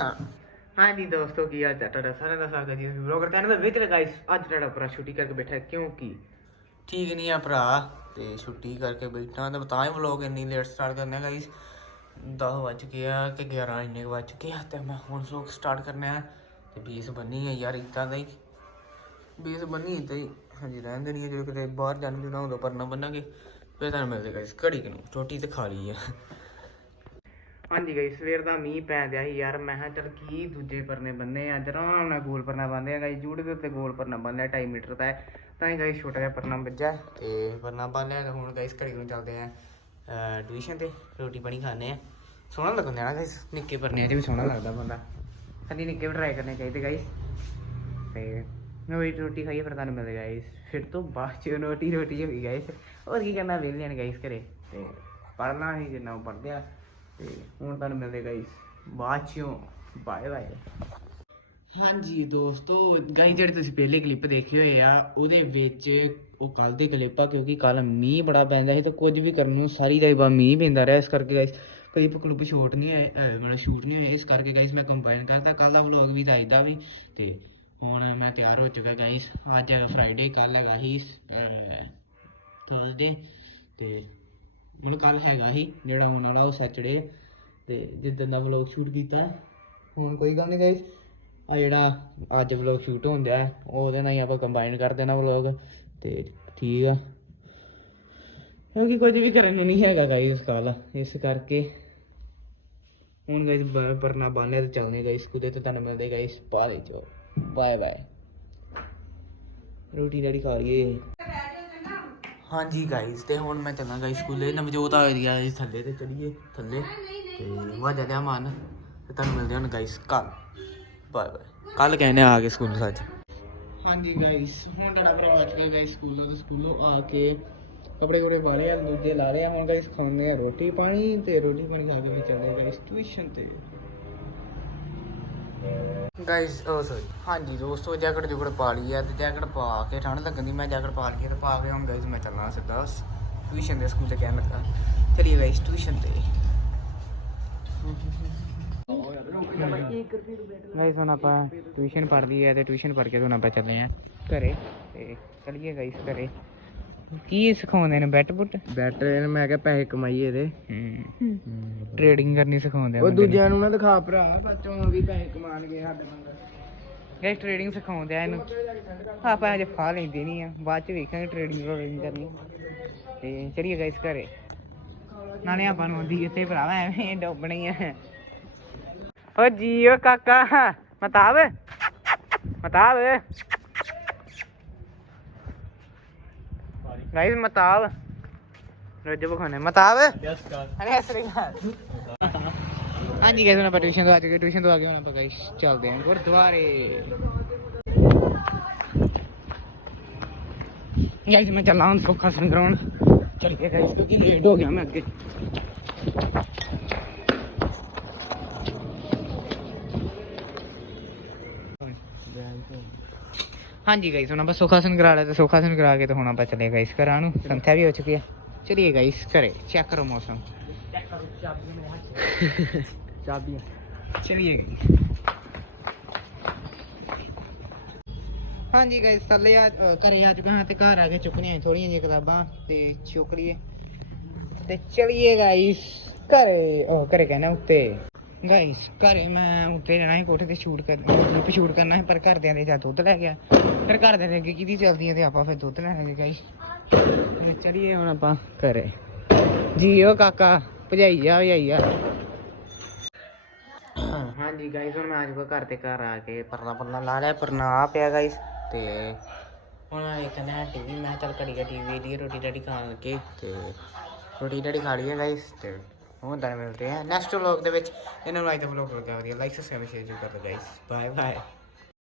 ਹਾਂਜੀ ਦੋਸਤੋ, ਕੀ ਹਾਲ ਚਾਲ ਤੁਹਾਡਾ? ਸਾਰਿਆਂ ਦਾ ਸਵਾਗਤ ਹੈ ਜੀ ਵਲੌਗਰ ਚੈਨਲ ਵਿੱਚ ਗਾਇਸ ਅੱਜ ਤੁਹਾਡਾ ਭਰਾ ਛੁੱਟੀ ਕਰਕੇ ਬੈਠਾ ਕਿਉਂਕਿ ਠੀਕ ਨਹੀਂ ਆ ਭਰਾ, ਤੇ ਛੁੱਟੀ ਕਰਕੇ ਬੈਠਾ ਤੇ ਤਾਂ ਹੀ ਵਲੌਗ ਇੰਨੀ ਲੇਟ ਸਟਾਰਟ ਕਰਨਾ ਹੈ 10 ਵੱਜ ਗਿਆ ਕਿ 11 ਇੰਨੇ ਕੁ ਵੱਜ ਗਿਆ ਤੇ ਮੈਂ ਹੁਣ ਵਲੌਗ ਸਟਾਰਟ ਕਰਨਾ ਹੈ ਤੇ ਬੀਸ ਬੰਨੀ ਹੈ ਯਾਰ ਇਦਾਂ ਦਾ ਹੀ। ਬੀਸ ਬੰਨੀ ਇਦਾਂ ਹਾਂਜੀ ਰਹਿਣ ਦੇਣੀ ਹੈ ਜਦੋਂ ਕਿਤੇ ਬਾਹਰ ਜਾਣ ਜੁਣਾ ਉਦੋਂ ਪਰਨਾ ਬੰਨਾਂਗੇ, ਫਿਰ ਤੁਹਾਨੂੰ ਮਿਲਦੇ ਗਾਇਸ ਘੜੀ ਕਿ ਨੂੰ, ਰੋਟੀ ਤੇ ਖਾ ਲਈ ਆ। ਹਾਂਜੀ ਗਾਈ ਸਵੇਰ ਦਾ ਮੀਂਹ ਪੈ ਰਿਹਾ ਸੀ ਯਾਰ ਮੈਂ ਕਿਹਾ ਚਲ ਕੀ ਦੂਜੇ ਪਰਨੇ ਬੰਨੇ ਆ ਆਰਾਮ ਨਾਲ ਗੋਲ ਪਰਨਾ ਬੰਨਦੇ ਆ ਗਾਈ ਜੂੜੇ ਦੇ ਉੱਤੇ ਗੋਲ ਪਰਨਾ ਬੰਨਿਆ 2.5 ਮੀਟਰ ਦਾ ਹੈ ਤਾਂ ਹੀ ਗਾਈ ਛੋਟਾ ਜਿਹਾ ਪਰਨਾ ਵੱਜਾ ਤੇ ਪਰਨਾ ਬੰਨ ਲਿਆ ਤੇ ਹੁਣ ਗਾਈਸ ਘੜੀ ਨੂੰ ਚੱਲਦੇ ਆ ਟਿਊਸ਼ਨ ਤੇ ਰੋਟੀ ਪਾਣੀ ਖਾਣੇ ਆ। ਸੋਹਣਾ ਲੱਗਦਾ ਨਾ ਗਾਈਸ ਨਿੱਕੇ ਪਰਨਿਆਂ 'ਚ ਵੀ ਸੋਹਣਾ ਲੱਗਦਾ ਬੰਦਾ। ਕਦੀ ਨਿੱਕੇ ਵੀ ਟਰਾਈ ਕਰਨੇ ਚਾਹੀਦੇ ਗਾਈਸ। ਤੇ ਨਵੀਂ ਰੋਟੀ ਖਾਈਏ ਫਿਰ ਤੁਹਾਨੂੰ ਮਿਲੇਗਾ ਗਾਈਸ। ਫਿਰ ਤੋਂ ਬਾਅਦ ਚ ਰੋਟੀ ਰੋਟੀ ਹੋ ਗਈ ਗਾਈਸ। ਹੋਰ ਕੀ ਕਰਨਾ ਵਿਹਲੇ ਨੇ ਗਾਈਸ ਘਰੇ। ਤੇ ਪੜਨਾ ਹੀ ਜਿੰਨਾ ਉਹ ਪੜਦੇ ਆ। ਤੇ ਹੁਣ ਤੁਹਾਨੂੰ ਮਿਲਦੇ ਗਾਈਸ ਬਾਅਦ ਚੋਂ ਬਾਏ ਬਾਏ ਹਾਂਜੀ ਦੋਸਤੋ ਗਾਈ ਜਿਹੜੇ ਤੁਸੀਂ ਪਹਿਲੇ ਕਲਿੱਪ ਦੇਖੇ ਹੋਏ ਆ, ਉਹਦੇ ਵਿੱਚ ਉਹ ਕੱਲ ਦੇ ਕਲਿੱਪ ਆ, ਕਿਉਂਕਿ ਕੱਲ ਮੀਂਹ ਬੜਾ ਪੈਂਦਾ ਸੀ ਤਾਂ ਕੁਝ ਵੀ ਕਰਨ ਨੂੰ ਸਾਰੀ ਦਾ ਬਾ ਮੀਂਹ ਪੈਂਦਾ ਰਿਹਾ, ਇਸ ਕਰਕੇ ਗਾਈਸ ਕਲਿੱਪ ਕਲੁੱਪ ਸ਼ੂਟ ਨਹੀਂ ਹੋਏ ਮਤਲਬ ਸ਼ੂਟ ਨਹੀਂ ਹੋਏ, ਇਸ ਕਰਕੇ ਗਾਈਸ ਮੈਂ ਕੰਬਾਈਨ ਕਰਤਾ ਕੱਲ ਦਾ ਵਲੌਗ ਵੀ ਤਾਂ ਇਦਾਂ ਵੀ, ਤੇ ਹੁਣ ਮੈਂ ਤਿਆਰ ਹੋ ਚੁੱਕਾ ਗਾਈਸ ਅੱਜ ਫਰਾਈਡੇ ਕੱਲ ਹੈਗਾ ਹੀ ਥਰਸਡੇ ਤੇ ਮਤਲਬ ਕੱਲ ਹੈਗਾ ਸੀ, ਜਿਹੜਾ ਹੁਣ ਵਾਲਾ ਉਹ ਸੈਚਰਡੇ ਤੇ ਜਿੱਦਣ ਦਾ ਵਲੌਗ ਸ਼ੂਟ ਕੀਤਾ। ਹੁਣ ਕੋਈ ਗੱਲ ਨਹੀਂ ਗਾਈਸ ਆ ਜਿਹੜਾ ਅੱਜ ਵਲੌਗ ਸ਼ੂਟ ਹੁੰਦਾ ਉਹਦੇ ਨਾਲ ਹੀ ਆਪਾਂ ਕੰਬਾਈਨ ਕਰ ਦੇਣਾ ਵਲੌਗ ਤੇ ਠੀਕ ਆ। ਕਿਉਂਕਿ ਕੁਝ ਵੀ ਕਰਨ ਨੂੰ ਨਹੀਂ ਹੈਗਾ ਗਾਈਸ ਕੱਲ ਇਸ ਕਰਕੇ। ਹੁਣ ਗਾਈਸ ਪਰਨਾ ਬਾਨੇ ਤੇ ਚੱਲਨੇ ਗਾਈਸ ਕੁਦੇ ਤੇ ਤੁਹਾਨੂੰ ਮਿਲਦੇ ਗਾਈਸ ਬਾਅਦ ਚ ਬਾਏ ਬਾਏ ਰੋਟੀ ਰੈਡੀ ਖਾ ਲਈਏ। ਹਾਂਜੀ ਗਾਈਸ ਤੇ ਹੁਣ ਮੈਂ ਚੱਲਾਂ ਗਾਈਸ ਸਕੂਲੇ। ਨਵਜੋਤ ਆ ਗਿਆ ਇਸ ਥੱਲੇ ਤੇ ਚੜੀਏ ਥੱਲੇ। ਤੇ ਵਾਜਾ ਲਿਆ ਮਨ। ਤੇ ਤੁਹਾਨੂੰ ਮਿਲਦੇ ਹਨ ਗਾਈਸ ਕੱਲ ਬਾਏ ਬਾਏ। ਕੱਲ ਕਹਿੰਦੇ ਆ ਕੇ ਸਕੂਲ ਸੱਚ। ਹਾਂਜੀ ਗਾਈਸ ਹੁਣ ਤੁਹਾਡਾ ਭਰਾ ਆ ਚੁੱਕਾ ਗਾਈਸ ਸਕੂਲੋਂ ਤੇ ਸਕੂਲੋਂ ਆ ਕੇ ਕੱਪੜੇ ਕੁਪੜੇ ਪਾ ਲਏ ਆ ਦੂਜੇ ਲਾ ਲਏ। ਆ ਹੁਣ ਗਾਈਸ ਖਾਣੇ ਆ ਰੋਟੀ ਪਾਣੀ ਤੇ ਰੋਟੀ ਪਾਣੀ ਖਾ ਕੇ ਵੀ ਚੱਲੇ ਗਾਈਸ ਟਿਊਸ਼ਨ ਤੇ। ਗਾਈਸ ਉਹ ਸੋਰੀ ਹਾਂਜੀ ਦੋਸਤੋ ਜੈਕਟ ਜੁਗੜ ਪਾ ਲਈ ਆ ਤੇ ਜੈਕਟ ਪਾ ਕੇ ਠੰਡ ਲੱਗਣ ਦੀ ਮੈਂ ਜੈਕਟ ਪਾ ਲਈ ਤੇ ਪਾ ਕੇ ਹੁਣ ਗਾਈਸ ਮੈਂ ਚੱਲਣਾ ਸਿੱਧਾ ਟਿਊਸ਼ਨ ਦੇ ਸਕੂਲ ਤੇ ਕਹਿਣ ਲੱਗਾ। ਚਲਿਏ ਗਾਈਸ ਟਿਊਸ਼ਨ ਤੇ। ਗਾਈਸ ਹੁਣ ਆਪਾਂ ਟਿਊਸ਼ਨ ਪੜ੍ਹ ਲਈ ਹੈ ਤੇ ਟਿਊਸ਼ਨ ਪੜ੍ਹ ਕੇ ਹੁਣ ਆਪਾਂ ਚੱਲੇ ਆ ਘਰੇ ਤੇ ਚਲਿਏ ਗਾਈਸ ਘਰੇ। ਕੀ ਸਿਖਾਉਂਦੇ ਨੇ ਬੈਟ ਬੁੱਟ? ਬੈਟਰ ਮੈਂ ਕਿਹਾ ਪੈਸੇ ਕਮਾਈਏ ਇਹਦੇ। ਟ੍ਰੇਡਿੰਗ ਕਰਨੀ ਸਿਖਾਉਂਦੇ ਆ ਉਹ ਦੂਜਿਆਂ ਨੂੰ ਨਾ ਦਿਖਾ ਭਰਾ ਸੱਚੋਂ ਵੀ ਪੈਸੇ ਕਮਾਣਗੇ ਸਾਡੇ ਬੰਦੇ ਗਾਈਸ ਟ੍ਰੇਡਿੰਗ ਸਿਖਾਉਂਦੇ ਆ ਇਹਨੂੰ। ਆਪਾਂ ਅਜੇ ਫਾ ਲੈਂਦੇ ਨਹੀਂ ਆ ਬਾਅਦ ਚ ਵੇਖਾਂਗੇ ਟ੍ਰੇਡਿੰਗ ਰੋਡਿੰਗ ਕਰਨੀ। ਤੇ ਚਲਿਏ ਗਾਈਸ ਘਰੇ। ਨਾਲੇ ਆਪਾਂ ਨੂੰ ਦੀ ਇੱਥੇ ਭਰਾਵਾ ਐਵੇਂ ਡੋਬਣੀ ਆ। ਓ ਜੀਓ ਕਾਕਾ ਮਤਾਬ। ਮਤਾਬ। ਗਾਈਸ ਮਤਾਬ। ਰੋਜ ਬਖਾਨੇ ਮਤਾਬ ਅਰੇ ਅਸਰੀ ਹਾਂਜੀ ਗਾਈਸ ਹੁਣ ਆਪਾਂ ਟਿਊਸ਼ਨ ਤੋਂ ਆ ਚੁੱਕੇ ਟਿਊਸ਼ਨ ਤੋਂ ਆ ਕੇ ਹੁਣ ਆਪਾਂ ਗਾਈਸ ਚੱਲਦੇ ਹਾਂ ਗੁਰਦੁਆਰੇ। ਗਾਈਸ ਮੈਂ ਚੱਲਾਂ ਹੁਣ ਸੋਖਾ ਸੰਗਰਾਉਣ ਚੱਲ। ਗਿਆ ਗਾਈਸ ਕਿਉਂਕਿ ਲੇਟ ਹੋ ਗਿਆ ਮੈਂ ਅੱਗੇ। ਹਾਂਜੀ ਗਾਈਸ ਹੁਣ ਆਪਾਂ ਸੋਖਾਸਨ ਕਰਾ ਲਿਆ ਤੇ ਸੋਖਾਸਨ ਕਰਾ ਕੇ ਤੇ ਹੁਣ ਆਪਾਂ ਚੱਲੇ ਗਾਈਸ ਘਰਾਂ ਨੂੰ। ਸੰਥਿਆ ਵੀ ਹੋ ਚੁੱਕੀ ਚਲਿਏ ਗਾਈਸ ਘਰੇ ਚੈੱਕ ਕਰੋ ਮੌਸਮ ਚਾਬੀਆਂ ਚਲਿਏ ਗਾਈਸ ਹਾਂਜੀ ਗਾਈਸ ਥੱਲੇ ਆ ਅ, ਘਰੇ ਆ ਚੁੱਕੇ ਹਾਂ ਤੇ ਘਰ ਆ ਕੇ ਚੁੱਕਣੀਆਂ ਥੋੜੀਆਂ ਜਿਹੀਆਂ ਕਿਤਾਬਾਂ ਤੇ ਚੁੱਕ ਲਈਏ ਤੇ ਚਲਿਏ ਗਾਈਸ ਘਰੇ ਉਹ ਘਰੇ ਕਹਿੰਦਾ ਉੱਤੇ ਗਾਈਸ ਘਰੇ ਮੈਂ ਉੱਤੇ ਜਾਣਾ ਸੀ ਕੋਠੇ ਤੇ ਸ਼ੂਟ ਕਰ ਕਲਿੱਪ ਸ਼ੂਟ ਕਰਨਾ ਸੀ ਪਰ ਘਰਦਿਆਂ ਦੇ ਜਾਂ ਦੁੱਧ ਲੈ ਗਿਆ ਫਿਰ ਘਰਦਿਆਂ ਦੇ ਅੱਗੇ ਕਿਹਦੀ ਚੱਲਦੀ ਹੈ ਤੇ ਆਪਾਂ ਫਿਰ ਦੁੱਧ ਲੈ ਗਏ ਗਾਈਸ ਤੇ ਹੁਣ ਆਪਾਂ ਘਰੇ। ਜੀਓ ਕਾਕਾ ਭਜਾਈ ਜਾ ਭਜਾਈ ਆ ਹਾਂਜੀ ਗਾਈਸ ਹੁਣ ਮੈਂ ਆ ਚੁੱਕਾ ਘਰ ਤੇ ਘਰ ਆ ਕੇ ਪਰਨਾ ਪਰਨਾ ਲਾ ਲਿਆ, ਪਰਨਾ ਆ ਪਿਆ ਗਾਈਸ ਤੇ ਹੁਣ ਦੇਖਦੇ ਹਾਂ ਟੀਵੀ ਮੈਂ ਚੱਲ ਘੜੀ ਟੀਵੀ ਦੀ, ਰੋਟੀ ਰਾਟੀ ਖਾਣ ਲੱਗੇ, ਤੇ ਰੋਟੀ ਰਾਟੀ ਖਾ ਲਈਏ ਗਾਈਸ ਤੇ ਹੁਣ ਤਾਂ ਮਿਲਦੇ ਆ ਨੈਕਸਟ ਵਲੌਗ ਦੇ ਵਿੱਚ। ਇਹਨਾਂ ਨੂੰ ਅੱਜ ਦਾ ਵਲੌਗ ਲੱਗਾ ਵਧੀਆ ਲਾਈਕ ਸਬਸਕ੍ਰਾਈਬ ਸ਼ੇਅਰ ਕਰ ਦਿਓ ਗਾਈਸ ਬਾਏ ਬਾਏ